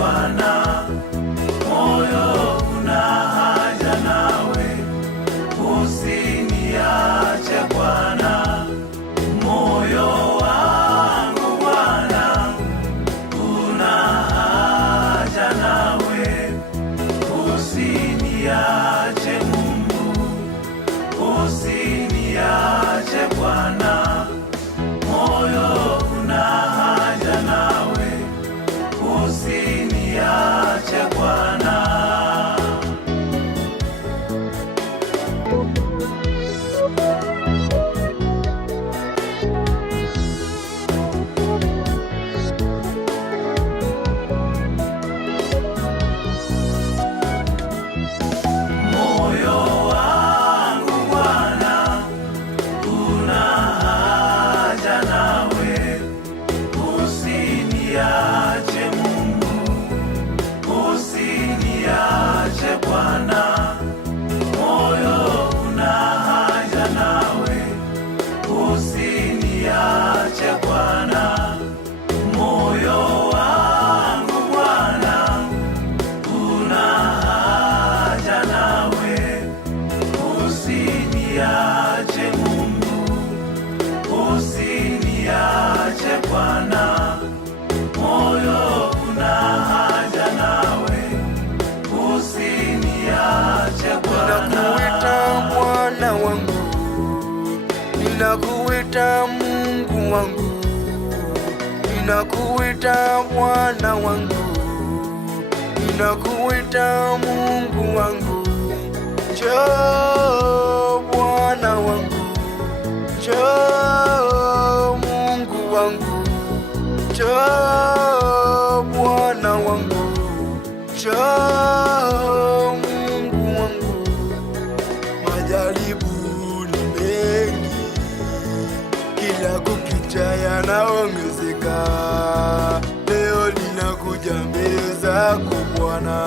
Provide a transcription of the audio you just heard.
Bwana, moyo una haja nawe, usiniache Bwana. Moyo wangu Bwana, una haja nawe, usiniache Mungu, usiniache Bwana. Moyo una haja nawe, usiniache Bwana. Moyo wangu Bwana, una haja nawe, usiniache Mungu, usiniache Bwana. Moyo una haja nawe, usiniache Bwana. Moyo wangu Bwana, una haja nawe, usiniache Mungu, usiniache Bwana. Moyo una haja nawe, usiniache Bwana. Ninakuita Mungu wangu, ninakuita Bwana wangu, ninakuita Mungu wangu. Njoo Bwana wangu, njoo Mungu wangu, njoo Bwana wangu, njoo Mungu wangu. Majaribu ni mengi, kila kukicha yanaongezeka. Leo ninakuja mbele zako Bwana,